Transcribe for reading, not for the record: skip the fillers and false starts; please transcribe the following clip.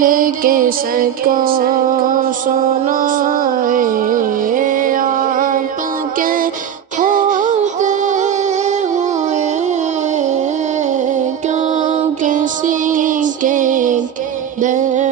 دل کس کو سنائے آپ کے ہوتے ہوئے، کیوں کسی کے در